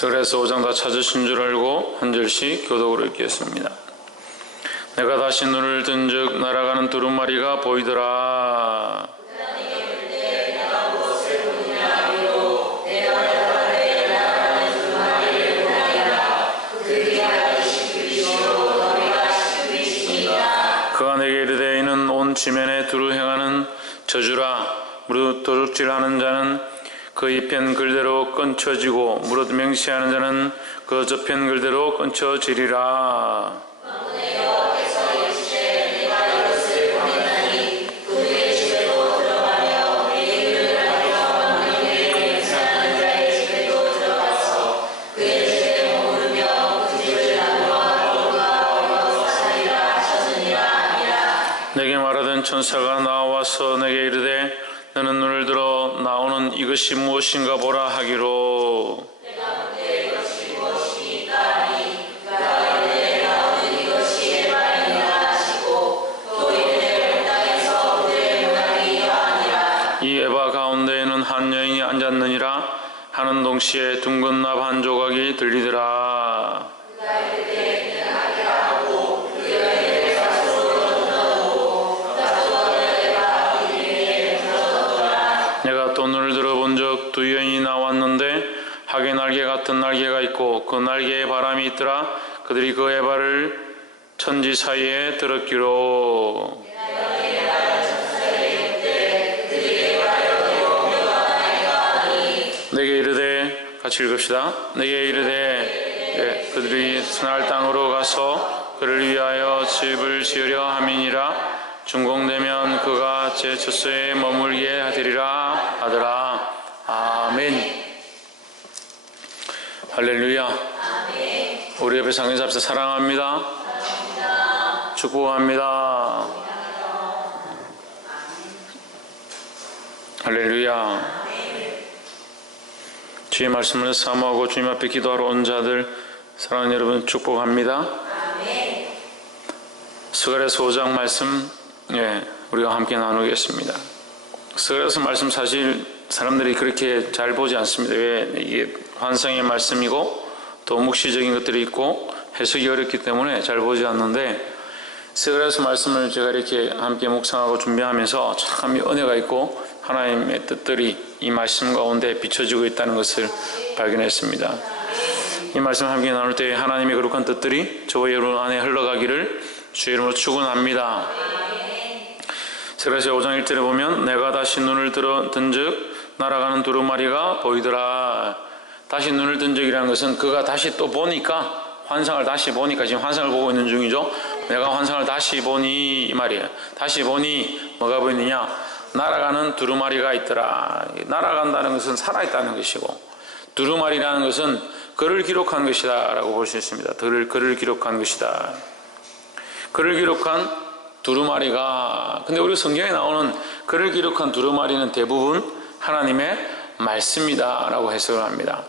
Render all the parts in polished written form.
그래서 5장 다 찾으신 줄 알고 한 절씩 교독으로 읽겠습니다. 내가 다시 눈을 든즉 날아가는 두루마리가 보이더라. 그가 내게 이르되 이는 온 지면에 두루 행하는 저주라. 무릇 도둑질하는 자는 그 이편 글대로 끊쳐지고 무릇 맹세하는 자는 그 저편 글대로 끊쳐지리라. 내게 말하던 천사가 나와서 내게 이르되 너는 눈을 들어 나오는 이것이 무엇인가 보라 하기로. 내가 그때 이것이 무엇이니까 하니 그가 이르되 나오는 이것이 에바이니라 하시고 또 이르되 땅에서 그들의 모양이 이러하니라. 이 에바 가운데에는 한 여인이 앉았느니라 하는 동시에 둥근 납 한 조각이 들리더라. 그가 이르되 그는 하기라 하고 그 여인을 가슴으로 넣어놓고 가져가며 에바 이르되 들어놓더라. 내가 또 눈을 들어본 적 두 여인이 나왔는데 하계 날개 같은 날개가 있고 그 날개에 바람이 있더라. 그들이 그 에바를 천지 사이에 들었기로. 내게 이르되 같이 읽읍시다. 내게 이르되 그들이 스날 땅으로 가서 그를 위하여 집을 지으려 함이니라. 준공되면 그가 제 처소에 머물게 하리라 하더라. 아멘. 할렐루야. 아멘. 우리 옆에 상인 잡사 사랑합니다. 축복합니다. 할렐루야. 주의 말씀을 사모하고 주님 앞에 기도하러 온 자들 사랑하는 여러분 축복합니다. 스가랴서 5장 말씀 우리가 함께 나누겠습니다. 스가랴서 말씀 사실 사람들이 그렇게 잘 보지 않습니다. 왜? 이게 환상의 말씀이고 또 묵시적인 것들이 있고 해석이 어렵기 때문에 잘 보지 않는데 스가랴서 말씀을 제가 이렇게 함께 묵상하고 준비하면서 참 은혜가 있고 하나님의 뜻들이 이 말씀 가운데 비춰지고 있다는 것을 발견했습니다. 이 말씀 함께 나눌 때 하나님의 거룩한 뜻들이 저와 여러분 안에 흘러가기를 주의 이름으로 축원합니다. 스가랴서 5장 1절에 보면 내가 다시 눈을 든즉 날아가는 두루마리가 보이더라. 다시 눈을 든 적이라는 것은 그가 다시 또 보니까 환상을 다시 보니까 지금 환상을 보고 있는 중이죠. 내가 환상을 다시 보니 이 말이에요. 다시 보니 뭐가 보이느냐? 날아가는 두루마리가 있더라. 날아간다는 것은 살아있다는 것이고 두루마리라는 것은 글을 기록한 것이다 라고 볼 수 있습니다. 글을 기록한 것이다. 글을 기록한 두루마리가, 근데 우리 성경에 나오는 글을 기록한 두루마리는 대부분 하나님의 말씀이다 라고 해석을 합니다.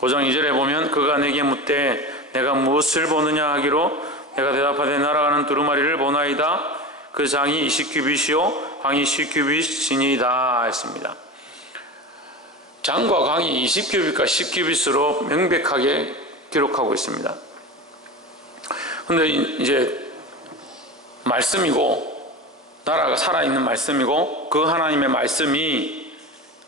5장 2절에 보면 그가 내게 묻되 내가 무엇을 보느냐 하기로 내가 대답하되 날아가는 두루마리를 보나이다. 그 장이 20규빗이요 광이 10규빗이니이다 했습니다. 장과 광이 20규빗과 10규빗으로 명백하게 기록하고 있습니다. 근데 이제 말씀이고 나라가 살아있는 말씀이고 그 하나님의 말씀이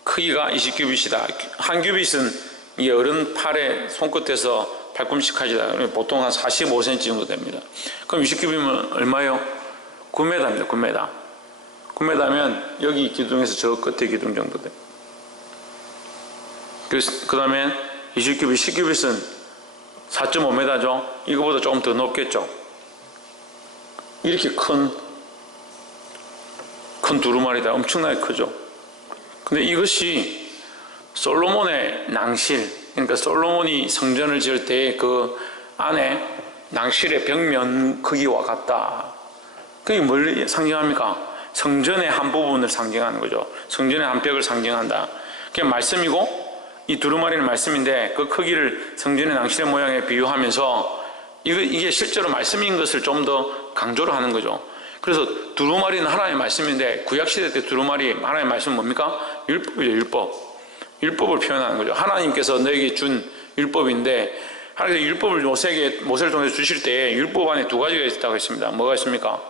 크기가 20규빗이다. 한 규빗은 이 어른 팔의 손끝에서 발꿈치까지다. 보통 한 45cm 정도 됩니다. 그럼 20규빗이면 얼마예요? 9m입니다. 9m. 9m면 여기 기둥에서 저 끝에 기둥 정도 돼요. 그 다음에 20규빗, 10규빗은 4.5m죠. 이거보다 조금 더 높겠죠. 이렇게 큰 두루마리다. 엄청나게 크죠. 근데 이것이 솔로몬의 낭실, 그러니까 솔로몬이 성전을 지을 때 그 안에 낭실의 벽면 크기와 같다. 그게 뭘 상징합니까? 성전의 한 부분을 상징하는 거죠. 성전의 한 벽을 상징한다. 그게 말씀이고 이 두루마리는 말씀인데 그 크기를 성전의 낭실의 모양에 비유하면서 이게 실제로 말씀인 것을 좀 더 강조를 하는 거죠. 그래서 두루마리는 하나님의 말씀인데 구약시대 때 두루마리 하나님의 말씀은 뭡니까? 율법이죠. 율법. 율법을 표현하는 거죠. 하나님께서 너에게 준 율법인데 하나님께서 율법을 모세를 통해서 주실 때 율법 안에 두 가지가 있다고 했습니다. 뭐가 있습니까?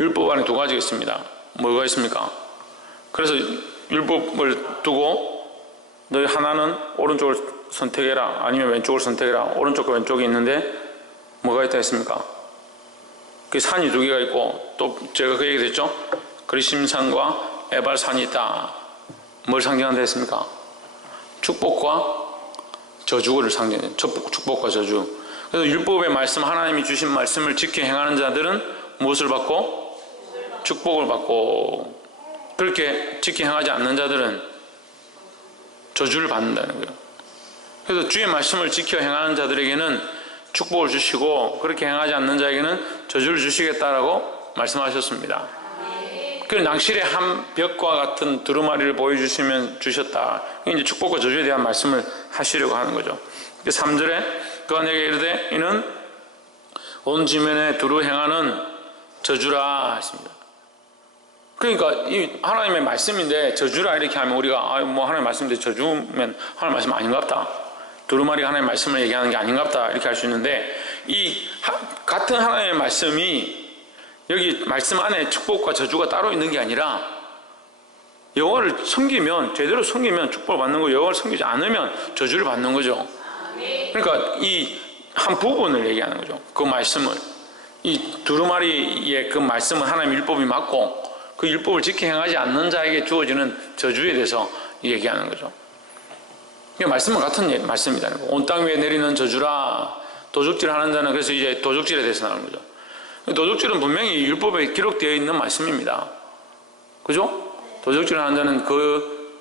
율법 안에 두 가지가 있습니다. 뭐가 있습니까? 그래서 율법을 두고 너희 하나는 오른쪽을 선택해라, 아니면 왼쪽을 선택해라. 오른쪽과 왼쪽이 있는데 뭐가 있다 했습니까? 그 산이 두 개가 있고, 또 제가 그 얘기 됐죠? 그리심산과 에발산이 있다. 뭘 상징한다 했습니까? 축복과 저주를 상징해요. 축복과 저주. 그래서 율법의 말씀, 하나님이 주신 말씀을 지켜 행하는 자들은 무엇을 받고? 축복을 받고, 그렇게 지켜 행하지 않는 자들은 저주를 받는다는 거예요. 그래서 주의 말씀을 지켜 행하는 자들에게는 축복을 주시고, 그렇게 행하지 않는 자에게는 저주를 주시겠다라고 말씀하셨습니다. 그 낭실의 한 벽과 같은 두루마리를 보여주시면 주셨다. 이제 축복과 저주에 대한 말씀을 하시려고 하는 거죠. 3절에 그가 내게 이르되 이는 온 지면에 두루 행하는 저주라 했습니다. 그러니까 이 하나님의 말씀인데 저주라 이렇게 하면 우리가 뭐 하나님의 말씀인데 저주면 하나님의 말씀 아닌갑다. 두루마리가 하나님의 말씀을 얘기하는 게 아닌갑다. 이렇게 할 수 있는데 이 같은 하나님의 말씀이 여기 말씀 안에 축복과 저주가 따로 있는 게 아니라 여호와를 섬기면, 제대로 섬기면 축복을 받는 거고 여호와를 섬기지 않으면 저주를 받는 거죠. 그러니까 이 한 부분을 얘기하는 거죠. 그 말씀을, 이 두루마리의 그 말씀은 하나님 율법이 맞고 그 율법을 지켜 행하지 않는 자에게 주어지는 저주에 대해서 얘기하는 거죠. 그러니까 말씀은 같은 말씀이다. 온 땅 위에 내리는 저주라. 도둑질 하는 자는, 그래서 이제 도둑질에 대해서 나오는 거죠. 도둑질은 분명히 율법에 기록되어 있는 말씀입니다. 그죠? 도둑질 하는 자는 그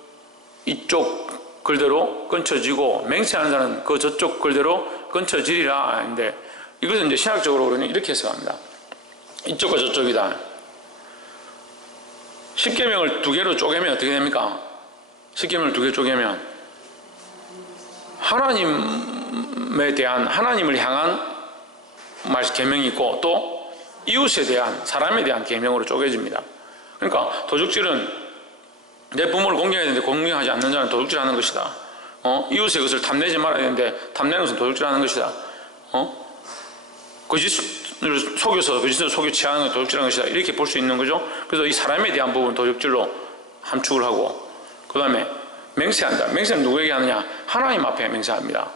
이쪽 글대로 끊쳐지고 맹세하는 자는 그 저쪽 글대로 끊쳐지리라. 근데 이것은 이제 신학적으로 우리는 이렇게 해석합니다. 이쪽과 저쪽이다. 십계명을 두 개로 쪼개면 어떻게 됩니까? 십계명을 두 개 쪼개면 하나님에 대한, 하나님을 향한 계명이 있고 또 이웃에 대한, 사람에 대한 계명으로 쪼개집니다. 그러니까 도둑질은 내 부모를 공경해야 되는데 공경하지 않는 자는 도둑질하는 것이다. 이웃의 것을 탐내지 말아야 되는데 탐내는 것은 도둑질하는 것이다. 거짓을 속여서 거짓을 속여 취하는 것은 도둑질하는 것이다. 이렇게 볼 수 있는 거죠. 그래서 이 사람에 대한 부분 도둑질로 함축을 하고, 그 다음에 맹세한다. 맹세는 누구에게 하느냐? 하나님 앞에 맹세합니다.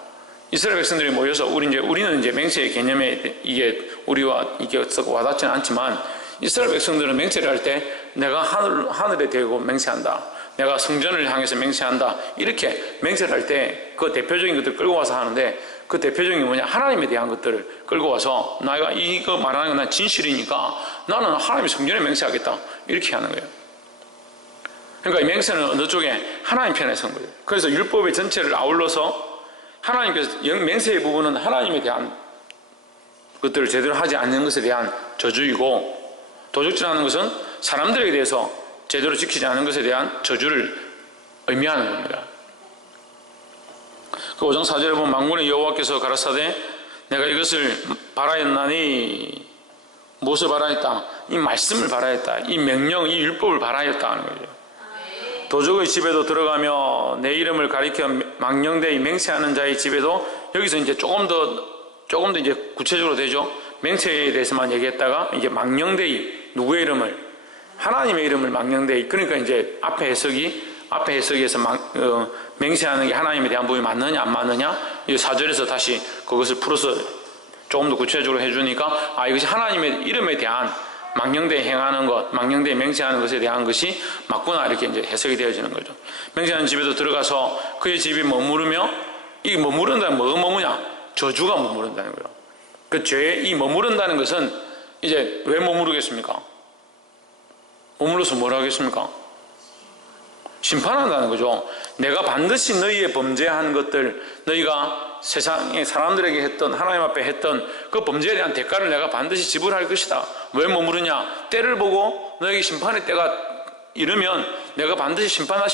이스라엘 백성들이 모여서 우리는 이제 맹세의 개념에 이게 우리와 이게 와닿지는 않지만 이스라엘 백성들은 맹세를 할 때 내가 하늘에 대고 맹세한다. 내가 성전을 향해서 맹세한다. 이렇게 맹세를 할 때 그 대표적인 것들을 끌고 와서 하는데, 그 대표적인 게 뭐냐? 하나님에 대한 것들을 끌고 와서 내가 이거 말하는 건 난 진실이니까 나는 하나님의 성전에 맹세하겠다. 이렇게 하는 거예요. 그러니까 이 맹세는 어느 쪽에? 하나님 편에 선 거예요. 그래서 율법의 전체를 아울러서 하나님께서 맹세의 부분은 하나님에 대한 것들을 제대로 하지 않는 것에 대한 저주이고, 도둑질하는 것은 사람들에 대해서 제대로 지키지 않은 것에 대한 저주를 의미하는 겁니다. 그 5장 4절에 보면 만군의 여호와께서 가라사대 내가 이것을 바라였나니, 무엇을 바라였다? 이 말씀을 바라였다. 이 명령, 이 율법을 바라였다 하는 거죠. 도적의 집에도 들어가며 내 이름을 가리켜 망령되이 맹세하는 자의 집에도, 여기서 이제 조금 더 이제 구체적으로 되죠. 맹세에 대해서만 얘기했다가 이제 망령되이, 누구의 이름을? 하나님의 이름을 망령되이. 그러니까 이제 앞에 해석에서 맹세하는 게 하나님에 대한 부분이 맞느냐 안 맞느냐, 이 4절에서 다시 그것을 풀어서 조금 더 구체적으로 해주니까 이것이 하나님의 이름에 대한 망령되이 행하는 것, 망령되이 맹세하는 것에 대한 것이 맞구나, 이렇게 이제 해석이 되어지는 거죠. 맹세하는 집에도 들어가서 그의 집이 머무르며, 이 머무른다는 뭐가 머무냐? 저주가 머무른다는 거예요. 그 죄에 이 머무른다는 것은 이제 왜 머무르겠습니까? 머물러서 뭘 하겠습니까? 심판한다는 거죠. 내가 반드시 너희의 범죄한 것들, 너희가 세상에 사람들에게 했던, 하나님 앞에 했던 그 범죄에 대한 대가를 내가 반드시 지불할 것이다. 왜 머무르냐? 때를 보고 너에게 심판의 때가 이르면 내가 반드시 심판할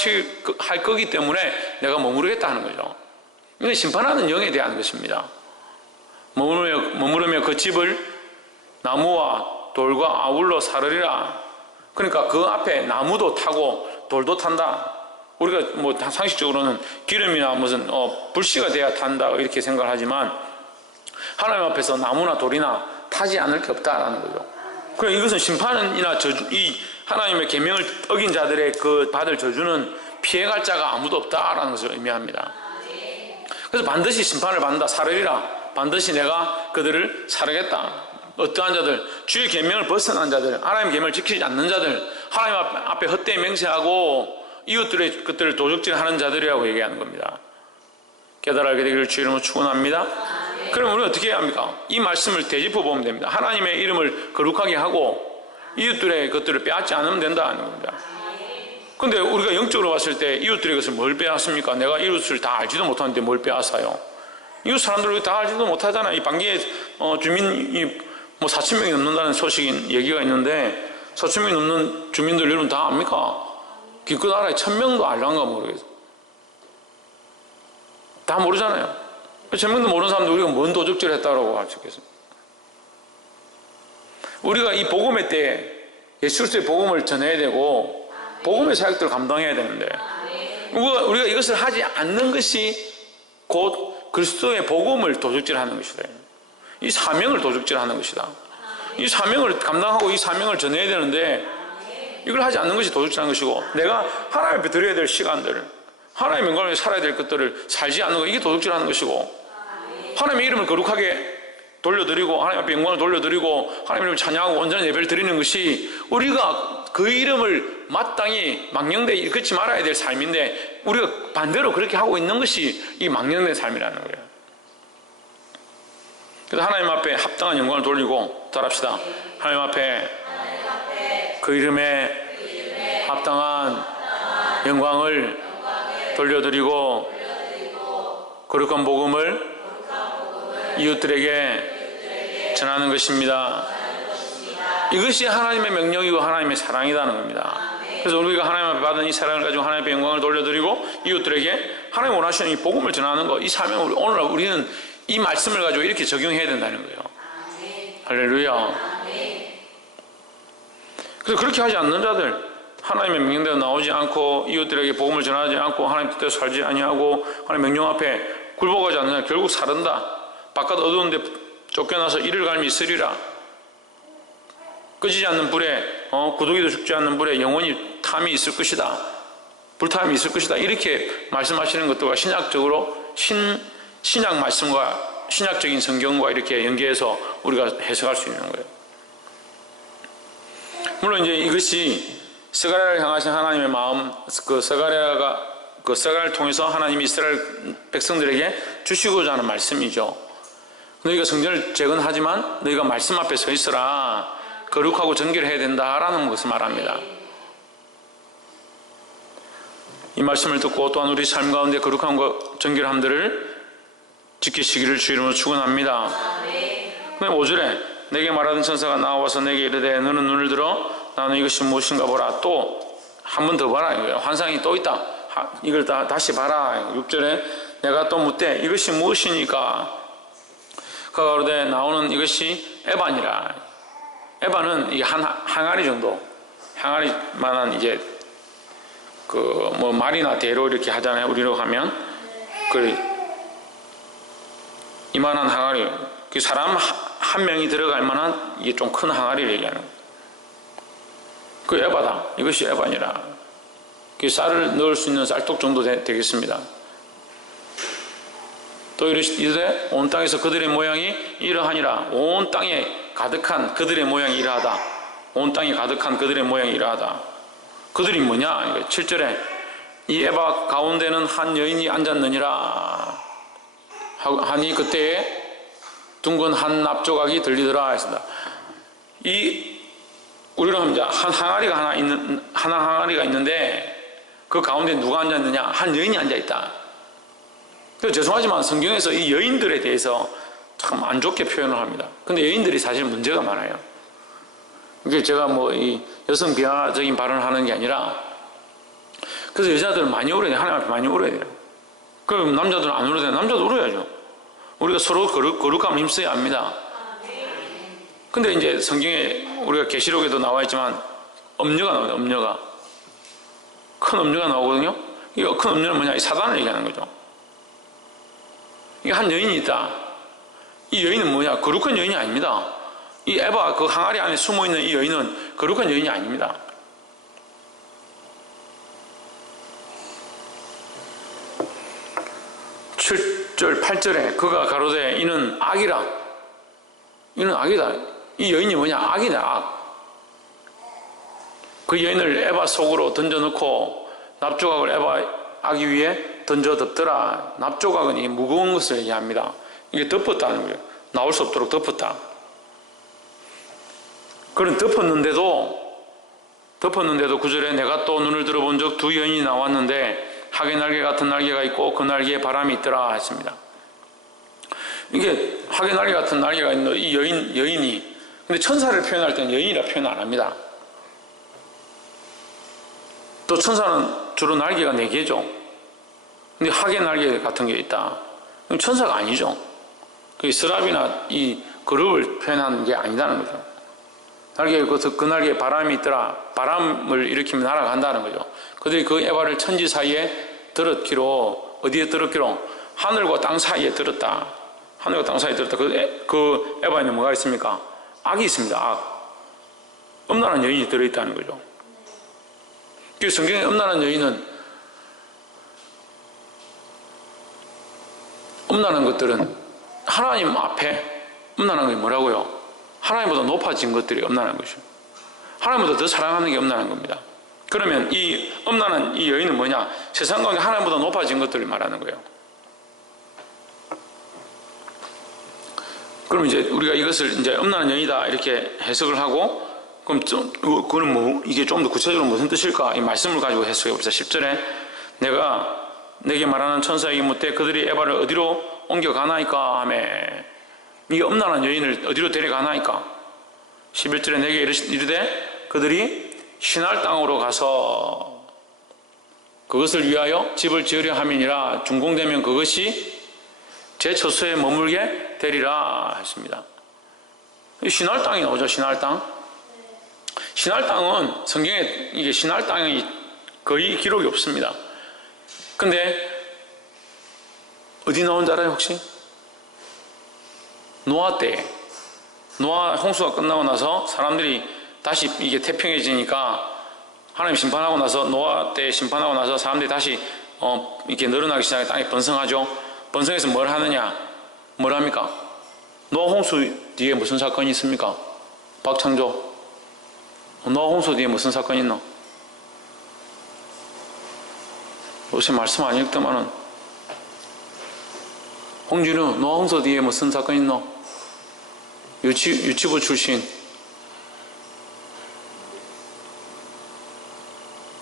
거기 때문에 내가 머무르겠다 하는 거죠. 이건 심판하는 영에 대한 것입니다. 머무르며 그 집을 나무와 돌과 아울러 사르리라. 그러니까 그 앞에 나무도 타고 돌도 탄다. 우리가 뭐 상식적으로는 기름이나 무슨 불씨가 돼야 탄다 이렇게 생각을 하지만 하나님 앞에서 나무나 돌이나 타지 않을 게 없다라는 거죠. 그래 이것은 심판이나 저주, 이 하나님의 계명을 어긴 자들의 그 받을 저주는 피해갈 자가 아무도 없다라는 것을 의미합니다. 그래서 반드시 심판을 받는다. 살으리라. 반드시 내가 그들을 살르겠다. 어떠한 자들, 주의 계명을 벗어난 자들, 하나님의 계명을 지키지 않는 자들, 하나님 앞에 헛되이 맹세하고 이웃들의 것들을 도적질하는 자들이라고 얘기하는 겁니다. 깨달아 알게 되기를 주의 이름으로 축원합니다. 그럼 우리는 어떻게 해야 합니까? 이 말씀을 되짚어 보면 됩니다. 하나님의 이름을 거룩하게 하고 이웃들의 것들을 빼앗지 않으면 된다는 겁니다. 근데 우리가 영적으로 봤을 때 이웃들의 것을 뭘 빼앗습니까? 내가 이웃을 다 알지도 못하는데 뭘 빼앗아요? 이웃 사람들을 다 알지도 못하잖아요. 이 방기에 주민이 뭐 4,000명이 넘는다는 소식인 얘기가 있는데 4,000명이 넘는 주민들 여러분 다 압니까? 기껏 알아야 1,000명도 알란가 모르겠어. 다 모르잖아요. 1,000명도 모르는 사람들 우리가 뭔 도적질을 했다고 할 수 있겠습니까? 우리가 이 복음의 때 예수 그리스도의 복음을 전해야 되고 복음의 사역들을 감당해야 되는데 우리가 이것을 하지 않는 것이 곧 그리스도의 복음을 도적질하는 것이다. 이 사명을 도적질하는 것이다. 이 사명을 감당하고 이 사명을 전해야 되는데 이걸 하지 않는 것이 도적질하는 것이고 내가 하나님 앞에 드려야 될 시간들을 하나님의 영광을 위해 살아야 될 것들을 살지 않는 것 이게 도적질하는 것이고 하나님의 이름을 거룩하게 돌려드리고 하나님 앞에 영광을 돌려드리고 하나님의 이름을 찬양하고 온전한 예배를 드리는 것이 우리가 그 이름을 마땅히 망령되이 그렇지 말아야 될 삶인데 우리가 반대로 그렇게 하고 있는 것이 이 망령된 삶이라는 거예요. 그래서 하나님 앞에 합당한 영광을 돌리고 따라합시다. 하나님 앞에 그 이름에 합당한 영광을 돌려드리고 거룩한 복음을 이웃들에게 전하는 것입니다. 이것이 하나님의 명령이고 하나님의 사랑이라는 겁니다. 그래서 우리가 하나님 앞에 받은 이 사랑을 가지고 하나님 앞에 영광을 돌려드리고 이웃들에게 하나님 원하시는 이 복음을 전하는 것, 이 사명을 오늘 우리는 이 말씀을 가지고 이렇게 적용해야 된다는 거예요. 할렐루야. 그래서 그렇게 하지 않는 자들, 하나님의 명령대로 나오지 않고 이웃들에게 복음을 전하지 않고 하나님 뜻대로 살지 아니하고 하나님 명령 앞에 굴복하지 않는 자들 결국 사른다. 바깥 어두운데 쫓겨나서 이를 갈미 있으리라. 끄지지 않는 불에 구더기도 죽지 않는 불에 영원히 탐이 있을 것이다. 불탐이 있을 것이다. 이렇게 말씀하시는 것들과 신약적으로 신약 말씀과 신약적인 성경과 이렇게 연계해서 우리가 해석할 수 있는 거예요. 물론 이제 이것이 스가랴를 향하신 하나님의 마음, 그 스가랴를 통해서 하나님이 이스라엘 백성들에게 주시고자 하는 말씀이죠. 너희가 성전을 재건하지만 너희가 말씀 앞에 서 있으라. 거룩하고 정결해야 된다라는 것을 말합니다. 이 말씀을 듣고 또한 우리 삶 가운데 거룩함과 정결함들을 지키시기를 주 이름으로 축원합니다. 5절에 내게 말하던 천사가 나와서 내게 이르되 너는 눈을 들어 나는 이것이 무엇인가 보라. 또 한 번 더 봐라 이거예요. 환상이 또 있다. 이걸 다시 봐라. 6절에 내가 또 묻되 이것이 무엇이니까 그가 가로되 나오는 이것이 에반이라. 에반은 이 한 항아리 정도, 항아리만한 이제 그 뭐 말이나 대로 이렇게 하잖아요. 우리로 하면 그 이만한 항아리, 그 사람 한 명이 들어갈 만한 이게 좀 큰 항아리를 얘기하는 거예요. 그 에바다. 이것이 에반이라. 그 쌀을 넣을 수 있는 쌀독 정도 되겠습니다. 또 이르되 온 땅에서 그들의 모양이 이러하니라. 온 땅에 가득한 그들의 모양이 이러하다. 온 땅에 가득한 그들의 모양이 이러하다. 그들이 뭐냐? 7절에 이 에바 가운데는 한 여인이 앉았느니라 하니 그때에 둥근 한 납조각이 들리더라 했습니다. 우리로 하면 한 항아리가 있는데 그 가운데 누가 앉았느냐? 한 여인이 앉아있다. 그래서 죄송하지만 성경에서 이 여인들에 대해서 참 안 좋게 표현을 합니다. 근데 여인들이 사실 문제가 많아요. 이게 제가 뭐 이 여성 비하적인 발언을 하는 게 아니라 그래서 여자들은 많이 울어야 돼요. 하나님 앞에 많이 울어야 돼요. 그럼 남자들은 안 울어야 돼요. 남자도 울어야죠. 우리가 서로 거룩함을 힘써야 합니다. 근데 이제 성경에 우리가 계시록에도 나와 있지만 엄녀가 나와요. 엄녀가. 큰 엄녀가 나오거든요. 이 큰 음료는 뭐냐? 이 사단을 얘기하는 거죠. 이게 한 여인이 있다. 이 여인은 뭐냐? 거룩한 여인이 아닙니다. 이 에바 그 항아리 안에 숨어있는 이 여인은 거룩한 여인이 아닙니다. 7절 8절에 그가 가로되 이는 악이라. 이는 악이다. 이 여인이 뭐냐? 악이다. 악. 그 여인을 에바 속으로 던져놓고 납조각을 에바 아기 위에 던져 덮더라. 납조각은 이 무거운 것을 얘기합니다. 이게 덮었다는 거예요. 나올 수 없도록 덮었다. 그런 덮었는데도 9절에 내가 또 눈을 들어본 적 두 여인이 나왔는데 하계 날개 같은 날개가 있고 그 날개에 바람이 있더라 했습니다. 이게 하계 날개 같은 날개가 있는 이 여인이 근데 천사를 표현할 때는 여인이라 표현 안 합니다. 또 천사는 주로 날개가 4개죠. 근데 하계 날개 같은 게 있다. 그럼 천사가 아니죠. 그 스랍이나 이 그룹을 표현하는 게 아니다는 거죠. 날개에 그 날개에 바람이 있더라. 바람을 일으키면 날아간다는 거죠. 그들이 그 에바를 천지 사이에 들었기로 어디에 들었기로 하늘과 땅 사이에 들었다. 하늘과 땅 사이에 들었다. 그 에바에는 뭐가 있습니까? 악이 있습니다. 악. 음란한 여인이 들어있다는 거죠. 그 성경에 음란한 여인은 음란한 것들은 하나님 앞에 음란한 게 뭐라고요? 하나님보다 높아진 것들이 음란한 것이죠. 하나님보다 더 사랑하는 게 음란한 겁니다. 그러면 이 음란한 이 여인은 뭐냐? 세상 가운데 하나님보다 높아진 것들을 말하는 거예요. 그럼 이제 우리가 이것을 이제 음란한 여인이다 이렇게 해석을 하고 그럼 그거는 뭐 이게 좀 더 구체적으로 무슨 뜻일까? 이 말씀을 가지고 해석해 봅시다. 10절에 내가 내게 말하는 천사에게 묻되 그들이 에바를 어디로 옮겨가나이까 하며 이 음란한 여인을 어디로 데려가나이까? 11절에 내게 이르되 그들이 시날 땅으로 가서 그것을 위하여 집을 지으려 함이니라. 준공되면 그것이 제 처소에 머물게 되리라 했습니다. 시날 땅이 나오죠. 시날 땅. 시날 땅은 성경에 이게 시날 땅이 거의 기록이 없습니다. 근데 어디 나온지 알아요 혹시? 노아 때 노아 홍수가 끝나고 나서 사람들이 다시 이게 태평해지니까 하나님 심판하고 나서 노아 때 심판하고 나서 사람들이 다시 이렇게 늘어나기 시작해 땅에 번성하죠. 번성해서 뭘 하느냐? 뭘 합니까? 노아 홍수 뒤에 무슨 사건이 있습니까? 박창조 노아 홍수 뒤에 무슨 사건이 있나? 요새 말씀 안 읽더만은 홍준우 노아 홍수 뒤에 무슨 사건이 있나? 유치부 출신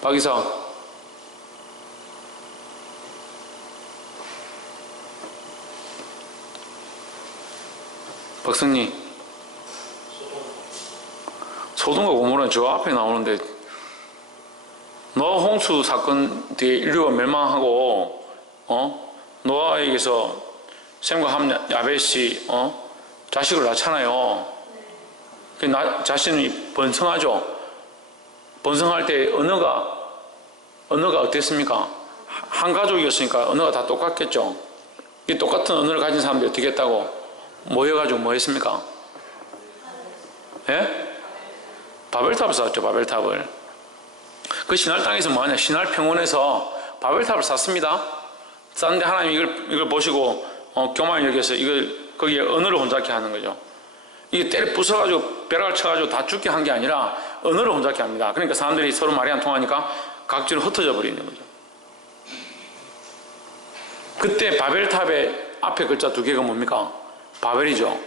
박이사 박성리 소돔과 고모라는 저 앞에 나오는데 노아 홍수 사건 뒤에 인류가 멸망하고 노아에게서 셈과 함 야벳이 자식을 낳잖아요. 자신이 번성하죠. 번성할 때 언어가 어땠습니까? 한 가족이었으니까 언어가 다 똑같겠죠. 이 똑같은 언어를 가진 사람들이 어떻게 했다고? 모여가지고 뭐 했습니까? 예? 바벨탑을 쌓았죠. 바벨탑을. 그 신할 땅에서 뭐하냐? 신할 평원에서 바벨탑을 쌓습니다. 쌓는데 하나님 이걸 보시고 교만히 여겨서 이걸 거기에 언어를 혼잡게 하는 거죠. 이게 때려 부숴가지고 벼락을 쳐가지고 다 죽게 한 게 아니라 언어를 혼잡게 합니다. 그러니까 사람들이 서로 말이 안 통하니까 각지로 흩어져 버리는 거죠. 그때 바벨탑의 앞에 글자 2개가 뭡니까? 바벨이죠.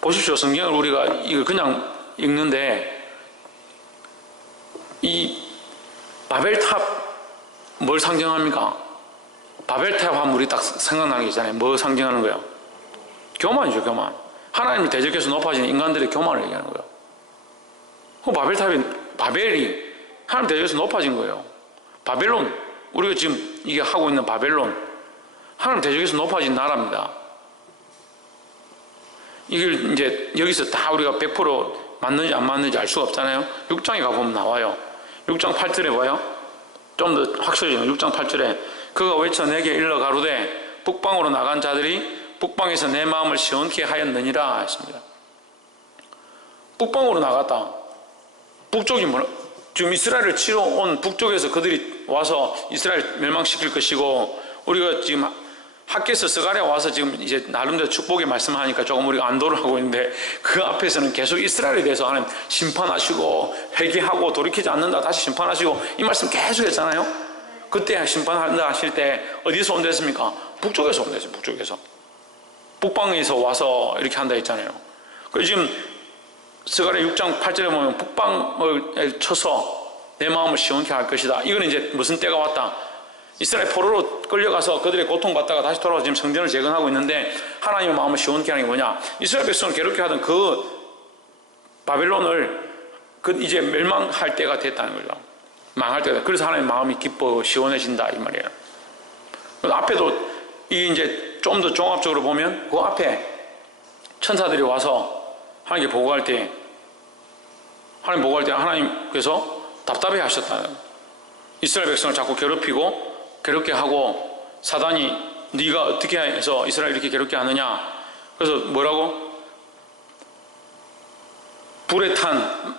보십시오. 성경을 우리가 이걸 그냥 읽는데 이 바벨탑 뭘 상징합니까? 바벨탑 하면 우리 딱 생각나는 게 있잖아요. 뭐 상징하는 거예요? 교만이죠. 교만. 하나님을 대적해서 높아지는 인간들의 교만을 얘기하는 거예요. 그 바벨이 하나님 대적해서 높아진 거예요. 바벨론, 우리가 지금 이게 하고 있는 바벨론, 하나님 대적해서 높아진 나라입니다. 이걸 이제 여기서 다 우리가 100% 맞는지 안 맞는지 알 수가 없잖아요. 6장에 가보면 나와요. 6장 8절에 봐요. 좀 더 확실해지는 6장 8절에 그가 외쳐 내게 일러 가로되 북방으로 나간 자들이 북방에서 내 마음을 시원케 하였느니라 했습니다. 북방으로 나갔다. 북쪽이 뭐라? 지금 이스라엘을 치러 온 북쪽에서 그들이 와서 이스라엘 멸망시킬 것이고, 우리가 지금 학교에서 스가랴 와서 지금 이제 나름대로 축복의 말씀하니까 조금 우리가 안도를 하고 있는데, 그 앞에서는 계속 이스라엘에 대해서 하나님 심판하시고 회개하고 돌이키지 않는다 다시 심판하시고 이 말씀 계속 했잖아요. 그때 심판한다 하실 때 어디서 온댔습니까? 북쪽에서 온댔어요. 북쪽에서, 북방에서 와서 이렇게 한다 했잖아요. 그래서 지금 스가랴 6장 8절에 보면 북방을 쳐서 내 마음을 시원케 할 것이다. 이거는 이제 무슨 때가 왔다? 이스라엘 포로로 끌려가서 그들의 고통받다가 다시 돌아와서 지금 성전을 재건하고 있는데, 하나님의 마음을 시원케 하는 게 뭐냐? 이스라엘 백성을 괴롭게 하던 그 바벨론을 이제 멸망할 때가 됐다는 거죠. 망할 때가. 그래서 하나님의 마음이 기뻐 시원해진다 이 말이에요. 앞에도 이 이제 좀 더 종합적으로 보면 그 앞에 천사들이 와서 하나님께 보고할 때, 하나님께서 답답해 하셨다는, 이스라엘 백성을 자꾸 괴롭게 하고, 사단이 네가 어떻게 해서 이스라엘 이렇게 괴롭게 하느냐. 그래서 뭐라고? 불에 탄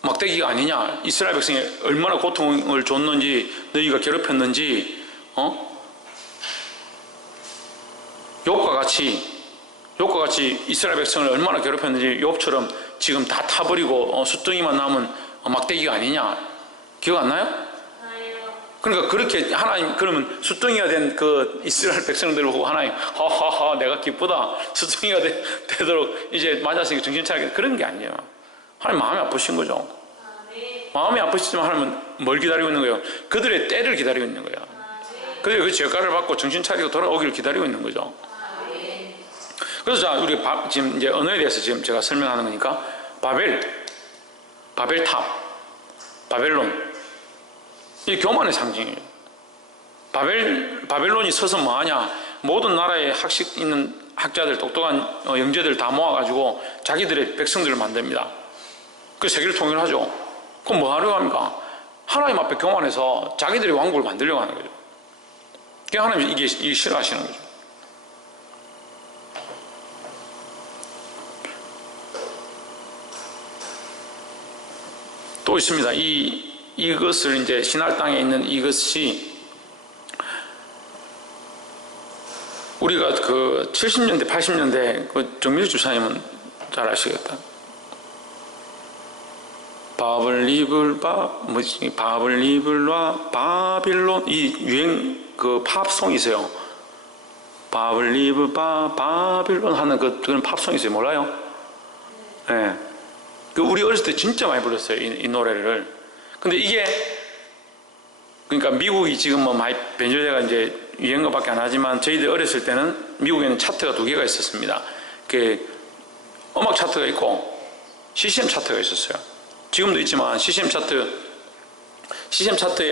막대기가 아니냐. 이스라엘 백성이 얼마나 고통을 줬는지, 너희가 괴롭혔는지, 욥과 같이 이스라엘 백성을 얼마나 괴롭혔는지 욥처럼 지금 다 타버리고 숫둥이만 남은 막대기가 아니냐. 기억 안 나요? 그러니까 그렇게 하나님, 그러면 숫둥이가 된 그 이스라엘 백성들을 보고 하나님 하하하 내가 기쁘다, 숫둥이가 되도록 이제 맞았으니까 정신 차리게, 그런 게 아니에요. 하나님 마음이 아프신 거죠. 마음이 아프시지만 하나님은 뭘 기다리고 있는 거예요? 그들의 때를 기다리고 있는 거예요. 그들이 그 죄가를 받고 정신 차리고 돌아오기를 기다리고 있는 거죠. 그래서 자, 우리 지금 이제 언어에 대해서 지금 제가 설명하는 거니까, 바벨탑, 바벨론, 이 교만의 상징이에요. 바벨론이 서서 뭐하냐? 모든 나라에 학식 있는 학자들, 똑똑한 영재들 다 모아가지고 자기들의 백성들을 만듭니다. 그 세계를 통일하죠. 그럼 뭐 하려고 합니까? 하나님 앞에 교만해서 자기들의 왕국을 만들려고 하는 거죠. 그러니까 하나님 이게 싫어하시는 거죠. 또 있습니다. 이것을 이제 신할 땅에 있는 이것이, 우리가 그 70년대, 80년대 그 정밀 주사님은 잘 아시겠다. 바블리블와 바빌론, 이 유행 그 팝송이 있어요. 바빌론 하는 그런 팝송이 있어요. 몰라요? 예. 네. 우리 어렸을 때 진짜 많이 불렀어요. 이 노래를. 근데 이게, 그러니까 미국이 지금 뭐 많이 변질돼가 이제 유행어밖에 안 하지만, 저희들 어렸을 때는 미국에는 차트가 2개가 있었습니다. 그 음악 차트가 있고 CCM 차트가 있었어요. 지금도 있지만 CCM 차트에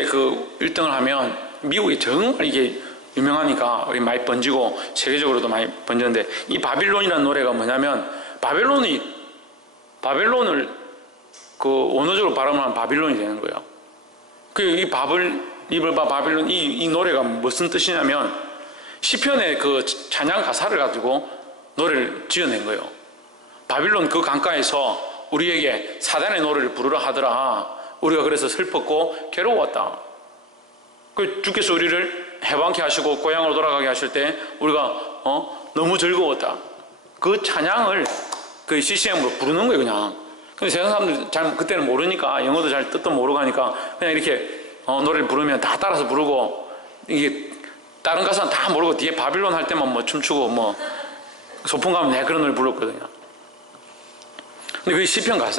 그 1등을 하면 미국이 정말 이게 유명하니까 우리 많이 번지고 세계적으로도 많이 번졌는데, 이 바빌론이라는 노래가 뭐냐면, 바벨론을 그 원어적으로 발음하면 바빌론이 되는 거예요. 이 바빌론, 이 노래가 무슨 뜻이냐면, 시편의 그 찬양 가사를 가지고 노래를 지어낸 거예요. 바빌론 그 강가에서 우리에게 사단의 노래를 부르라 하더라. 우리가 그래서 슬펐고 괴로웠다. 주께서 우리를 해방케 하시고 고향으로 돌아가게 하실 때 우리가 너무 즐거웠다. 그 찬양을 그 CCM으로 부르는 거예요, 그냥. 근데 세상 사람들 잘 그때는 모르니까, 영어도 잘 뜻도 모르고 하니까 그냥 이렇게 노래를 부르면 다 따라서 부르고, 이게 다른 가사는 다 모르고 뒤에 바빌론 할 때만 뭐 춤추고 뭐 소풍 가면 내가 그런 노래 불렀거든요. 근데 그게 시편의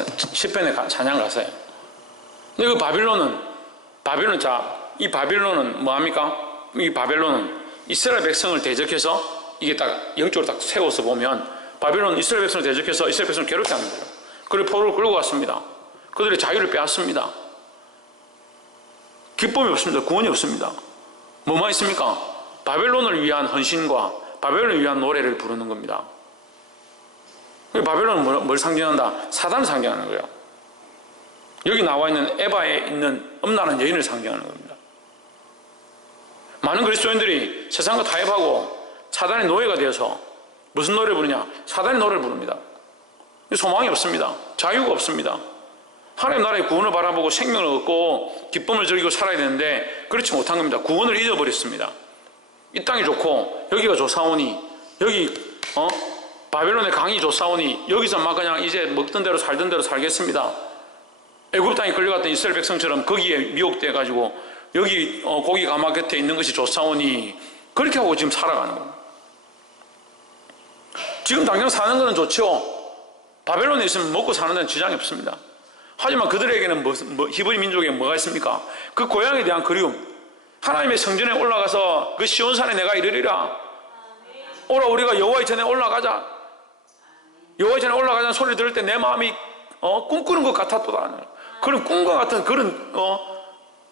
찬양 가사예요. 근데 그 이 바빌론은 뭐합니까? 이 바빌론은 이스라엘 백성을 대적해서, 이게 딱 영적으로 딱 세워서 보면, 바빌론은 이스라엘 백성을 대적해서 이스라엘 백성을 괴롭게 하는 거예요. 그리고 포로를 끌고 갔습니다. 그들의 자유를 빼앗습니다. 기쁨이 없습니다. 구원이 없습니다. 뭐만 있습니까? 바벨론을 위한 헌신과 바벨론을 위한 노래를 부르는 겁니다. 바벨론은 뭘 상징한다? 사단을 상징하는 거예요. 여기 나와 있는 에바에 있는 음란한 여인을 상징하는 겁니다. 많은 그리스도인들이 세상과 타협하고 사단의 노예가 되어서 무슨 노래를 부르냐? 사단의 노래를 부릅니다. 소망이 없습니다. 자유가 없습니다. 하나님 나라의 구원을 바라보고 생명을 얻고 기쁨을 즐기고 살아야 되는데 그렇지 못한 겁니다. 구원을 잊어버렸습니다. 이 땅이 좋고 여기가 좋사오니 여기 바벨론의 강이 좋사오니 여기서 막 그냥 이제 먹던 대로 살던 대로 살겠습니다. 애굽 땅에 끌려갔던 이스라엘 백성처럼 거기에 미혹돼 가지고 여기 고기 가마 곁에 있는 것이 좋사오니 그렇게 하고 지금 살아가는 겁니다. 지금 당장 사는 것은 좋죠. 바벨론에 있으면 먹고 사는 데는 지장이 없습니다. 하지만 그들에게는 히브리 민족에게 뭐가 있습니까? 그 고향에 대한 그리움. 하나님의 성전에 올라가서 그 시온산에 내가 이르리라. 오라 우리가 여호와의 전에 올라가자. 여호와의 전에 올라가자는 소리를 들을 때 내 마음이 꿈꾸는 것 같았도다. 그런 꿈과 같은 그런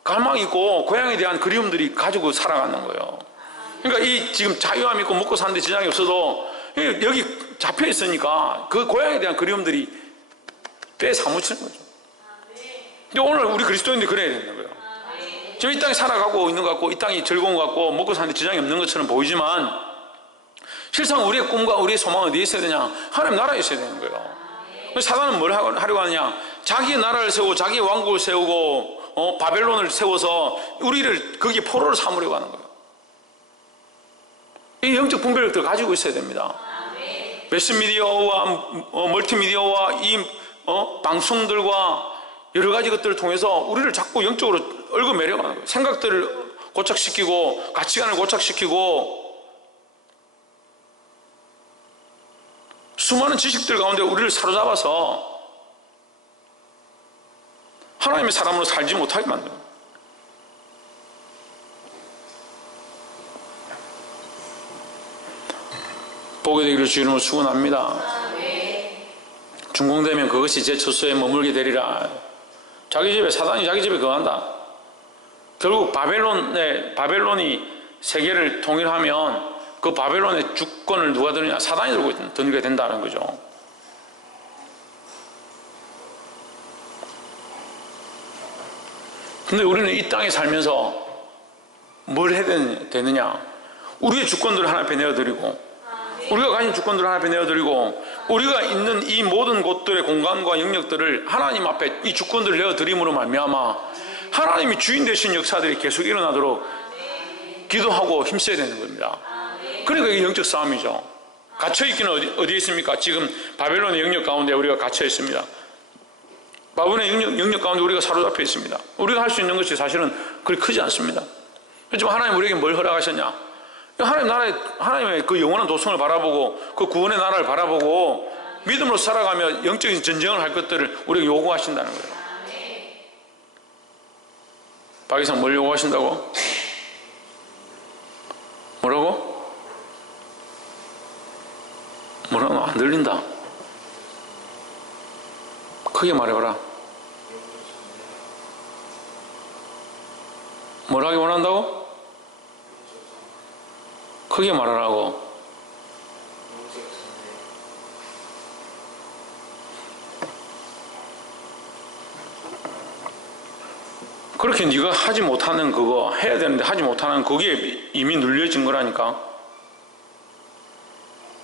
갈망이 있고 고향에 대한 그리움들이 가지고 살아가는 거예요. 그러니까 이 지금 자유함 있고 먹고 사는데 지장이 없어도 여기 잡혀 있으니까 그 고향에 대한 그리움들이 뼈에 사무치는 거죠. 근데 오늘 우리 그리스도인들이 그래야 되는 거예요. 지금 이 땅에 살아가고 있는 것 같고 이 땅이 즐거운 것 같고 먹고 사는데 지장이 없는 것처럼 보이지만 실상 우리의 꿈과 우리의 소망은 어디에 있어야 되냐? 하나님 나라에 있어야 되는 거예요. 사단은 뭘 하려고 하느냐? 자기의 나라를 세우고 자기의 왕국을 세우고 바벨론을 세워서 우리를 거기에 포로를 삼으려고 하는 거예요. 이 영적 분별력들을 가지고 있어야 됩니다. 매스미디어와 멀티미디어와 이 방송들과 여러 가지 것들을 통해서 우리를 자꾸 영적으로 얽어매려가는 거예요. 생각들을 고착시키고 가치관을 고착시키고 수많은 지식들 가운데 우리를 사로잡아서 하나님의 사람으로 살지 못하게 만듭니다. 보게 되기를 주 이름으로 축원합니다. 준공되면 그것이 제 처소에 머물게 되리라. 자기 집에 사단이 자기 집에 거한다. 결국 바벨론이 세계를 통일하면 그 바벨론의 주권을 누가 드느냐? 사단이 들게 된다는 거죠. 근데 우리는 이 땅에 살면서 뭘 해야 되느냐? 우리의 주권들을 하나님 앞에 내어드리고 우리가 가진 주권들을 하나님 앞에 내어드리고 우리가 있는 이 모든 곳들의 공간과 영역들을 하나님 앞에 이 주권들을 내어드림으로 말미암아 하나님이 주인 되신 역사들이 계속 일어나도록 기도하고 힘써야 되는 겁니다. 그러니까 이게 영적 싸움이죠. 갇혀있기는 어디에 있습니까? 지금 바벨론의 영역 가운데 우리가 갇혀 있습니다. 바벨론의 영역 가운데 우리가 사로잡혀 있습니다. 우리가 할 수 있는 것이 사실은 그리 크지 않습니다. 그렇지만 하나님 우리에게 뭘 허락하셨냐? 하나님의 그 영원한 도성을 바라보고 그 구원의 나라를 바라보고 믿음으로 살아가며 영적인 전쟁을 할 것들을 우리에게 요구하신다는 거예요. 박이상 뭘 요구하신다고? 뭐라고? 뭐라고? 안 들린다. 크게 말해봐라. 뭘 하기 원한다고? 크게 말하라고. 그렇게 네가 하지 못하는 그거 해야 되는데 하지 못하는 그게 이미 눌려진 거라니까.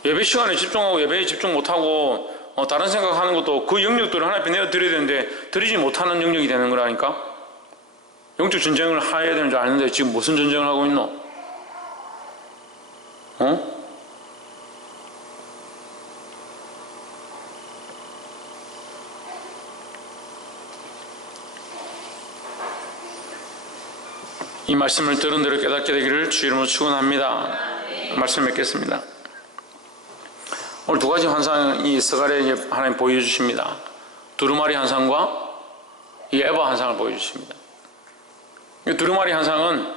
예배 시간에 집중하고 예배에 집중 못하고 다른 생각하는 것도 그 영역들을 하나님 앞에 내어드려야 되는데 드리지 못하는 영역이 되는 거라니까. 영적 전쟁을 해야 되는 줄 아는데 지금 무슨 전쟁을 하고 있노? 이 말씀을 들은 대로 깨닫게 되기를 주 이름으로 축원합니다. 말씀 맺겠습니다. 오늘 두 가지 환상이 스가랴에게 하나님 보여주십니다. 두루마리 환상과 이 에바 환상을 보여주십니다. 이 두루마리 환상은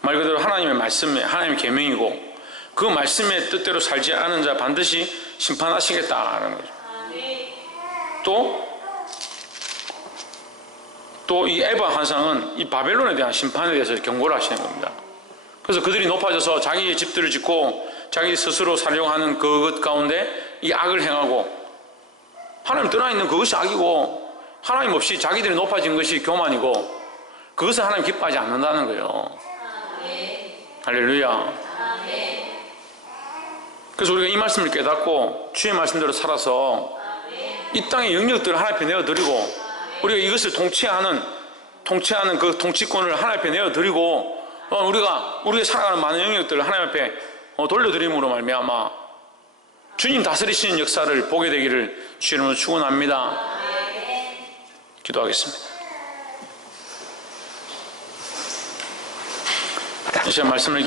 말 그대로 하나님의 말씀에 하나님의 계명이고 그 말씀의 뜻대로 살지 않은 자 반드시 심판하시겠다라는 거죠. 또 이 에바 환상은 이 바벨론에 대한 심판에 대해서 경고를 하시는 겁니다. 그래서 그들이 높아져서 자기의 집들을 짓고 자기 스스로 살려고 하는 그것 가운데 이 악을 행하고 하나님 떠나 있는 그것이 악이고 하나님 없이 자기들이 높아진 것이 교만이고 그것을 하나님 기뻐하지 않는다는 거예요. 할렐루야. 그래서 우리가 이 말씀을 깨닫고 주의 말씀대로 살아서 이 땅의 영역들을 하나님 앞에 내어드리고 우리가 이것을 통치하는 그 통치권을 하나님 앞에 내어드리고 우리가 살아가는 많은 영역들을 하나님 앞에 돌려드림으로 말미암아 주님 다스리시는 역사를 보게 되기를 주의 이름으로 축원합니다. 기도하겠습니다. 이 시간 말씀을